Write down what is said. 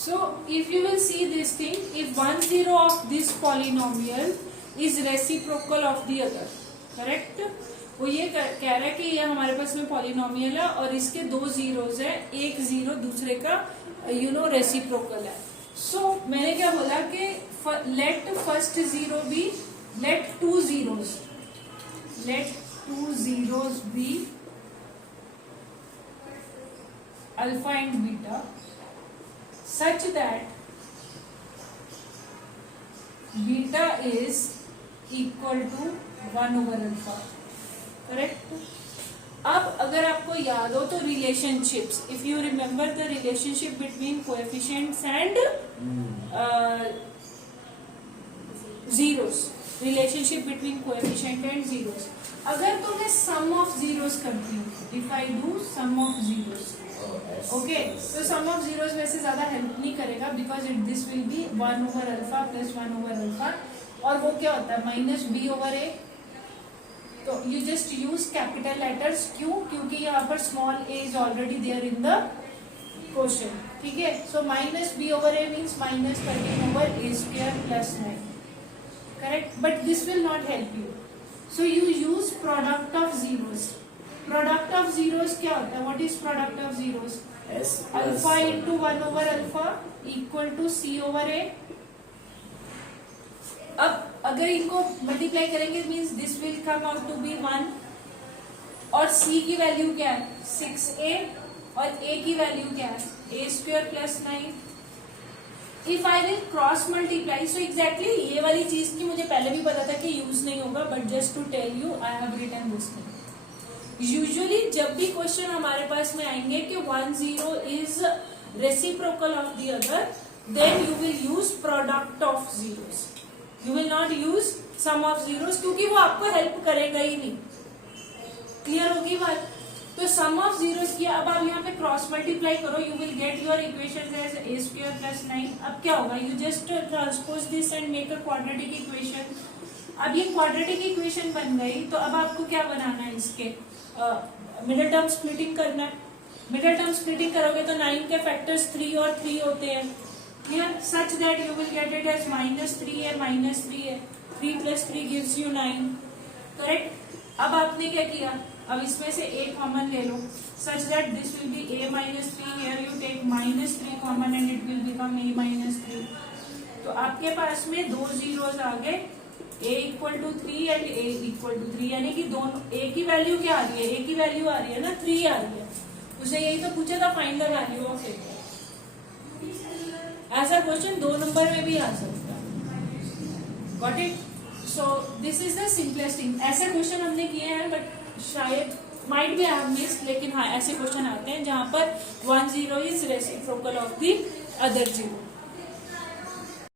So if you will see this thing, if 1 0 of this polynomial is reciprocal of the other, correct? वो ये कह रहा है कि ये हमारे पास में पॉलिनोमियल है और इसके दो जीरोज है, एक जीरो दूसरे का रेसिप्रोकल है. सो मैंने क्या बोला कि let first zero be, let two zeros be alpha and beta such that beta is equal to 1 over alpha. Correct. अब अगर आपको याद हो तो relationships, if you remember the relationship between coefficients and zeros, relationship between coefficient and zeros. अगर तो मैं sum of zeros करती हूँ, if I do sum of zeros, okay, तो सम ऑफ जीरोस वैसे ज्यादा हेल्प नहीं करेगा because it this will be 1 over alpha plus 1 over alpha, और वो क्या होता है माइनस बी ओवर ए. तो you just use capital letters. क्यों? क्योंकि यहाँ पर small A is already there in the question. ठीक है. So minus B over A means minus 13 over A square plus 9. Correct. But this will not help you. So you use product of zeros. Product of zeros क्या होता है? What is product of zeros? Alpha into 1 over alpha equal to C over ए. अब अगर इनको multiply करेंगे means this will come out to be 1, और c की value क्या है 6a, और a की वैल्यू क्या है a square plus 9. If I will cross multiply, so exactly ये वाली चीज की मुझे पहले भी पता था कि यूज नहीं होगा, but just to tell you I have written this thing. Usually जब भी क्वेश्चन हमारे पास में आएंगे कि 1 0 is reciprocal of the other, then you will use product of zeros. You will not use sum of zeros, क्योंकि वो आपको help करेगा ही नहीं. क्लियर होगी बात? तो सम ऑफ जीरोस किया. अब आप यहाँ पे क्रॉस मल्टीप्लाई करो, you will get your equation as A square plus 9. अब क्या होगा? You just transpose this and make a quadratic equation. अब ये क्वाड्रेटिक इक्वेशन बन गई, तो अब आपको क्या बनाना है? इसके मिडिल टर्म स्प्लिटिंग करना है. मिडिल टर्म स्प्लिटिंग करोगे तो 9 के फैक्टर्स 3 और 3 होते हैं. Here, such that you will get it as minus 3a minus 3a. 3 plus 3 gives you 9. Correct? अब आपने क्या किया? अब इसमें से a कॉमन ले लो. Such that this will be a minus 3. Here you take minus 3 common and it will become a minus 3. तो आपके पास में दो जीरोस आ गए, a equal to 3 and a equal to 3. यानी कि दोनों a की वैल्यू क्या आ रही है? a की वैल्यू आ रही है ना 3 आ रही है. उसे यही तो पूछा था, find the value of a. ऐसा क्वेश्चन 2 नंबर में भी आ सकता है. Got it? So this is the simplest thing. ऐसे क्वेश्चन हमने किए हैं, बट शायद might be I have missed, लेकिन हाँ ऐसे क्वेश्चन आते हैं जहां पर 1 0 is reciprocal of the other zero.